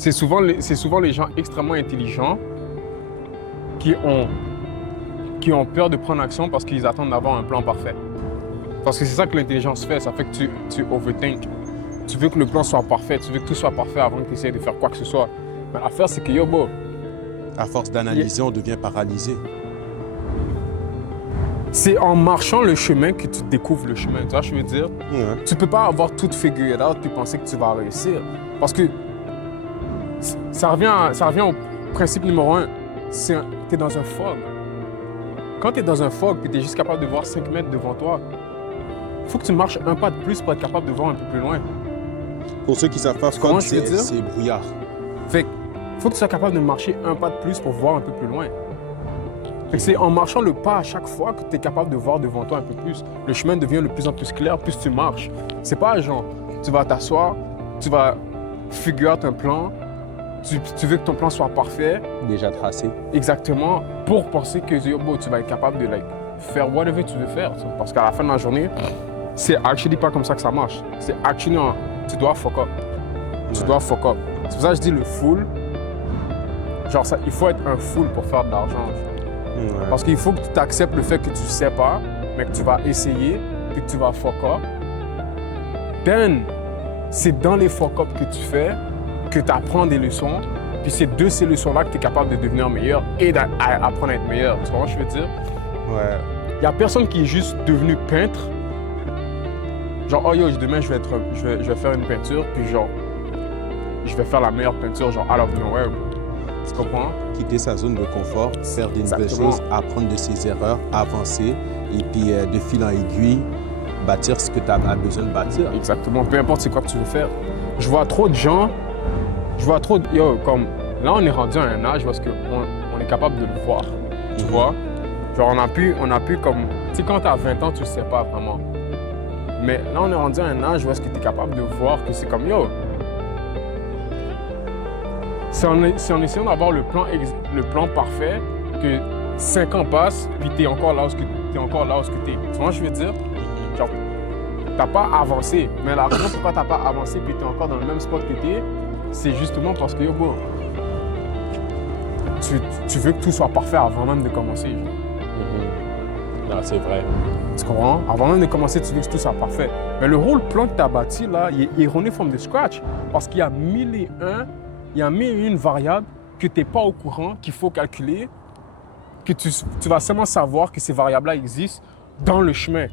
c'est souvent les gens extrêmement intelligents qui ont peur de prendre action parce qu'ils attendent d'avoir un plan parfait. Parce que c'est ça que l'intelligence fait, ça fait que tu overthink. Tu veux que le plan soit parfait, tu veux que tout soit parfait avant que tu essaies de faire quoi que ce soit. Mais l'affaire, c'est que yo, bro, À force d'analyser, on devient paralysé. c'est en marchant le chemin que tu découvres le chemin. Tu vois, je veux dire, Ouais. tu peux pas avoir tout figure out puis penser que tu vas réussir. Parce que ça revient au principe numéro 1. Tu es dans un fog. Quand tu es dans un fog et tu es juste capable de voir 5 mètres devant toi, il faut que tu marches un pas de plus pour être capable de voir un peu plus loin. Pour ceux qui savent pas, Comment fog, je veux dire? c'est brouillard. Fait qu'il faut que tu sois capable de marcher un pas de plus pour voir un peu plus loin. Fait que c'est en marchant le pas à chaque fois que tu es capable de voir devant toi un peu plus. Le chemin devient de plus en plus clair plus tu marches. C'est pas genre, tu vas t'asseoir, tu vas figure out un plan, tu veux que ton plan soit parfait, Déjà tracé. exactement, pour penser que yo, bro, tu vas être capable de faire whatever tu veux faire. Tu sais. Parce qu'à la fin de la journée, c'est actually pas comme ça que ça marche. C'est actually, tu dois fuck up. Tu Ouais. dois fuck up. C'est pour ça que je dis le full. Genre, ça, il faut être un full pour faire de l'argent. Ouais. Parce qu'il faut que tu acceptes le fait que tu sais pas, mais que tu vas essayer, puis que tu vas fuck up. Then, c'est dans les fuck up que tu fais que tu apprends des leçons. Puis c'est de ces leçons-là que tu es capable de devenir meilleur et d'apprendre à être meilleur. Tu vois ce que je veux dire? Ouais. Il n'y a personne qui est juste devenu peintre. Genre, oh yo, demain, je vais faire une peinture, puis genre, je vais faire la meilleure peinture, genre, out of nowhere. Tu comprends? Quitter sa zone de confort, faire des nouvelles Exactement. choses, apprendre de ses erreurs, avancer et puis de fil en aiguille, bâtir ce que tu as besoin de bâtir. Exactement. Peu importe c'est quoi que tu veux faire. Je vois trop de gens, yo, comme, là, on est rendu à un âge parce qu'on est capable de le voir. Tu vois? Genre, on a pu comme, tu sais, quand t'as 20 ans, tu le sais pas vraiment. Mais là, on est rendu à un âge où est-ce que tu es capable de voir que c'est comme, yo, c'est en essayant d'avoir le plan parfait que 5 ans passent, puis tu es encore là où tu es. Tu vois ce que je veux dire? Genre, t'as pas avancé. Mais la raison pourquoi t'as pas avancé puis tu es encore dans le même spot que tu es, c'est justement parce que, yo, bon, tu veux que tout soit parfait avant même de commencer. Non, c'est vrai. Tu comprends? Avant même de commencer, tu veux que tout soit parfait. Mais le rôle plan que tu as bâti, là, il est erroné from the scratch. Parce qu'il y a mille et une variables que tu n'es pas au courant, qu'il faut calculer, que tu vas seulement savoir que ces variables-là existent dans le chemin.